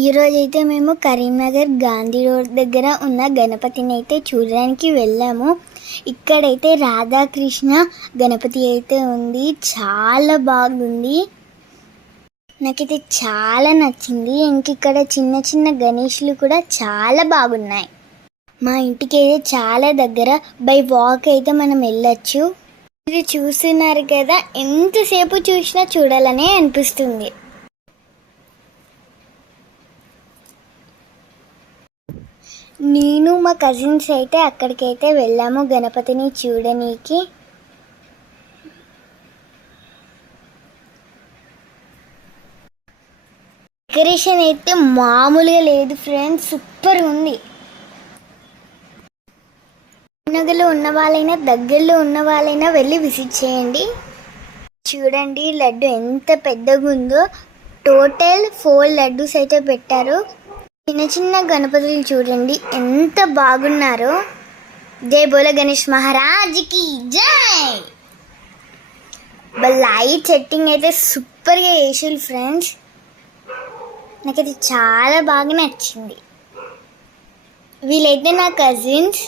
ఈరోజు అయితే మేము కరీంనగర్ గాంధీ రోడ్ దగ్గర ఉన్న గణపతిని అయితే చూడడానికి వెళ్ళాము. ఇక్కడైతే రాధాకృష్ణ గణపతి అయితే ఉంది, చాలా బాగుంది. నాకైతే చాలా నచ్చింది. ఇంక ఇక్కడ చిన్న చిన్న గణేష్లు కూడా చాలా బాగున్నాయి. మా ఇంటికి అయితే చాలా దగ్గర, బై వాక్ అయితే మనం వెళ్ళొచ్చు. ఇది చూస్తున్నారు కదా, ఎంతసేపు చూసినా చూడాలనే అనిపిస్తుంది. నేను మా కజిన్స్ అయితే అక్కడికైతే వెళ్ళాము గణపతిని చూడనీకి. డెకరేషన్ అయితే మామూలుగా లేదు ఫ్రెండ్స్, సూపర్ ఉంది. నగలో ఉన్న వాళ్ళైనా దగ్గరలో ఉన్న వాళ్ళైనా వెళ్ళి విజిట్ చేయండి. చూడండి లడ్డు ఎంత పెద్దగా ఉందో. టోటల్ 4 లడ్డూస్ అయితే పెట్టారు. చిన్న చిన్న గణపతులు చూడండి ఎంత బాగున్నారో. జై బోలో గణేష్ మహారాజ్కి జై. లైట్ సెట్టింగ్ అయితే సూపర్గా వేసారు ఫ్రెండ్స్. నాకైతే చాలా బాగా నచ్చింది. వీళ్ళైతే నా కజిన్స్.